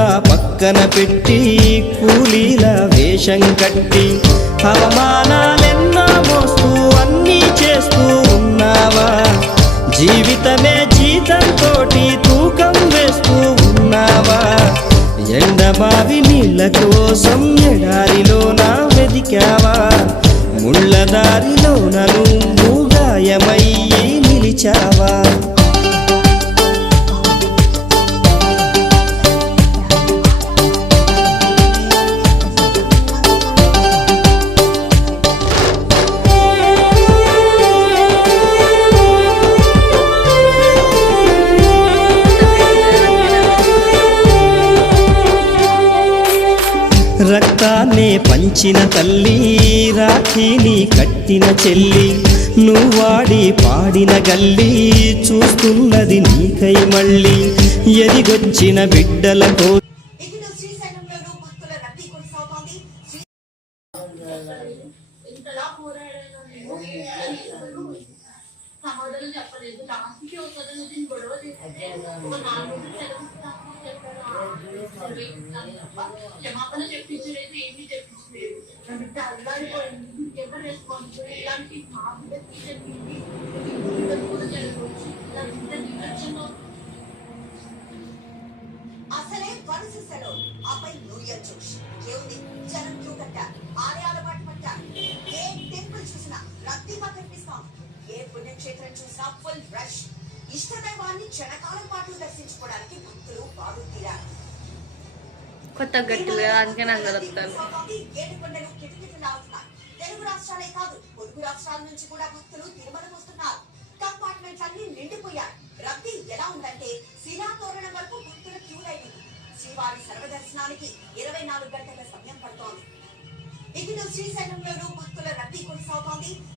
అంతా పక్కన పెట్టి కూలీల వేషం కట్టి అవమానాలెన్నో మోస్తూ అన్నీ చేస్తూ ఉన్నావా? జీవితమే జీతంతోటి తూకం వేస్తూ ఉన్నావా? ఎండమావి నీళ్ళ కోసం ఎడారిలోన వెదికావా? ముళ్ళదారిలోన నువ్వు గాయమయ్యి నిలిచావా? రక్తాన్నే పంచిన తల్లి, రాఖీని కట్టిన చెల్లి, నువ్వాడి పాడిన గల్లి చూస్తున్నది నీకై మళ్ళీ. ఎదిగొచ్చిన బిడ్డలతో క్షమాపణ చెప్పించలేదు, ఏమీ చెప్పించలేదు. అల్లాడిపోయింది, ఎవరు రెస్పాన్సిబుల్? ఇలాంటి మా కూడా జరగవచ్చు. అసలే వరుస సెలవు, ఆపై న్యూ ఇయర్ జోష్. ఏముంది, జనం క్యూ కట్టారు, ఆలయాల బాట పట్టారు. ఏ టెంపుల్ చూసినా రద్దీగా కనిపిస్తాం. ఏ పుణ్యక్షేత్రం చూసినా ఫుల్ రష్. ఇష్టదైవాన్ని క్షణకాలం పాటు దర్శించుకోవడానికి భక్తులు బాగు తీరారు. కొత్త గట్టిగా అందుకే నాకు జరుగుతాను. తెలుగు రాష్ట్రాలే కాదు, పొరుగు రాష్ట్రాల నుంచి కూడా భక్తులు తిరుమలకు వస్తున్నారు. కంపార్ట్మెంట్లన్నీ నిండిపోయారు. రద్దీ ఎలా ఉందంటే శిలాతోరణం వరకు భక్తుల క్యూ లైన్. శ్రీవారి సర్వదర్శనానికి 24 గంటల సమయం పడుతోంది. ఇక శ్రీశైలంలోనూ భక్తుల రద్దీ కొనసాగుతోంది.